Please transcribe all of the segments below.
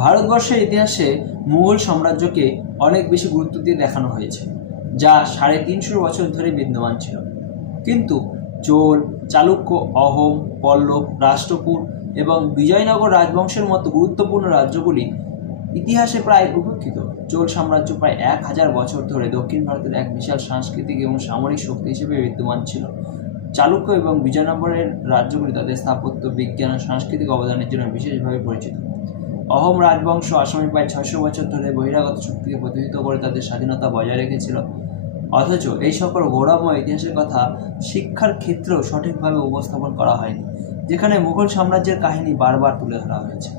ভারতবর্ষের ইতিহাসে মুঘল সাম্রাজ্যকে অনেক বেশি গুরুত্ব দিয়ে দেখানো হয়েছে, যা 350 বছর ধরে বিদ্যমান ছিল। কিন্তু চোল, চালুক্য, অহোম, পল্লব, রাষ্ট্রকূট এবং বিজয়নগর রাজবংশের মতো গুরুত্বপূর্ণ রাজ্যগুলি ইতিহাসে প্রায় উপেক্ষিত। চোল সাম্রাজ্য প্রায় 1000 বছর ধরে দক্ষিণ ভারতের এক বিশাল সাংস্কৃতিক এবং সামরিক শক্তি হিসেবে বিদ্যমান ছিল। চালুক্য এবং বিজয়নগরের রাজ্যগুলি তাদের স্থাপত্য, বিজ্ঞান ও সাংস্কৃতিক অবদানের জন্য বিশেষভাবে পরিচিত। অহোম রাজবংশ আসামে প্রায় 600 বছর ধরে বহিরাগত শক্তিকে প্রতিহত করে তাদের স্বাধীনতা বজায় রেখেছিল। অথচ এই সকল গৌরবময় ইতিহাসের কথা শিক্ষার ক্ষেত্রেও সঠিকভাবে উপস্থাপন করা হয়নি, যেখানে মুঘল সাম্রাজ্যের কাহিনী বারবার তুলে ধরা হয়েছে।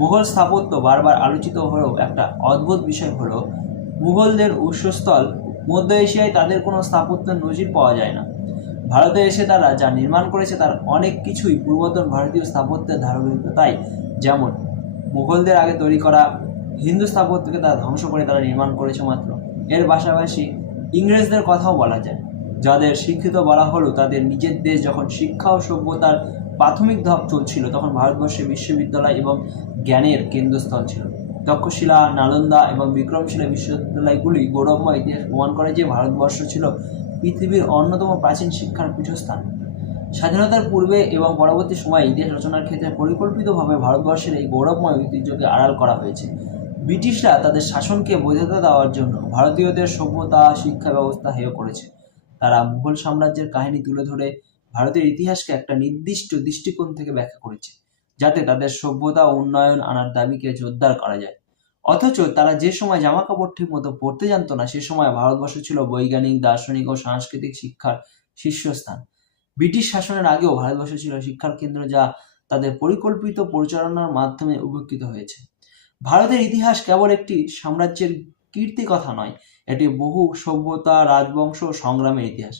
মুঘল স্থাপত্য বারবার আলোচিত হলেও একটা অদ্ভুত বিষয় হলো মুঘলদের উৎসস্থল মধ্য এশিয়ায় তাদের কোনো স্থাপত্যের নজির পাওয়া যায় না। ভারতে এসে তারা যা নির্মাণ করেছে তার অনেক কিছুই পূর্বতন ভারতীয় স্থাপত্যের ধারাবাহিকতাই, যেমন মুঘলদের আগে তৈরি করা হিন্দু স্থাপত্যকে তারা ধ্বংস করে তারা নির্মাণ করেছে মাত্র। এর পাশাপাশি ইংরেজদের কথাও বলা যায়, যাদের শিক্ষিত বলা হলেও তাদের নিজের দেশ যখন শিক্ষা ও সভ্যতার প্রাথমিক ধাপ চলছিল তখন ভারতবর্ষে বিশ্ববিদ্যালয় এবং জ্ঞানের কেন্দ্রস্থল ছিল। তক্ষশিলা, নালন্দা এবং বিক্রমশিলা বিশ্ববিদ্যালয়গুলি গৌরবময় ইতিহাস প্রমাণ করে যে ভারতবর্ষ ছিল পৃথিবীর অন্যতম প্রাচীন শিক্ষার পীঠস্থান। স্বাধীনতার পূর্বে এবং পরবর্তী সময়ে ইতিহাস রচনার ক্ষেত্রে পরিকল্পিতভাবে ভারতবর্ষের এই গৌরবময় ঐতিহ্যকে আড়াল করা হয়েছে। ব্রিটিশরা তাদের শাসনকে বৈধতা দেওয়ার জন্য ভারতীয়দের সভ্যতা, শিক্ষা ব্যবস্থা হেয় করেছে। তারা মুঘল সাম্রাজ্যের কাহিনী তুলে ধরে ভারতের ইতিহাসকে একটা নির্দিষ্ট দৃষ্টিকোণ থেকে ব্যাখ্যা করেছে, যাতে তাদের সভ্যতা ও উন্নয়ন আনার দাবিকে জোরদার করা যায়। অথচ তারা যে সময় জামা কাপড় ঠিক মতো পরতে জানতো না, সে সময় ভারতবর্ষ ছিল বৈজ্ঞানিক, দার্শনিক ও সাংস্কৃতিক শিক্ষার শীর্ষস্থান। ব্রিটিশ শাসনের আগেও ভারতবর্ষ ছিল শিক্ষার কেন্দ্র, যা তাদের পরিকল্পিত পরিচালনার মাধ্যমে উপেক্ষিত হয়েছে। ভারতের ইতিহাস কেবল একটি সাম্রাজ্যের কীর্তি কথা নয়, এটি বহু সভ্যতা, রাজবংশ ও সংগ্রামের ইতিহাস।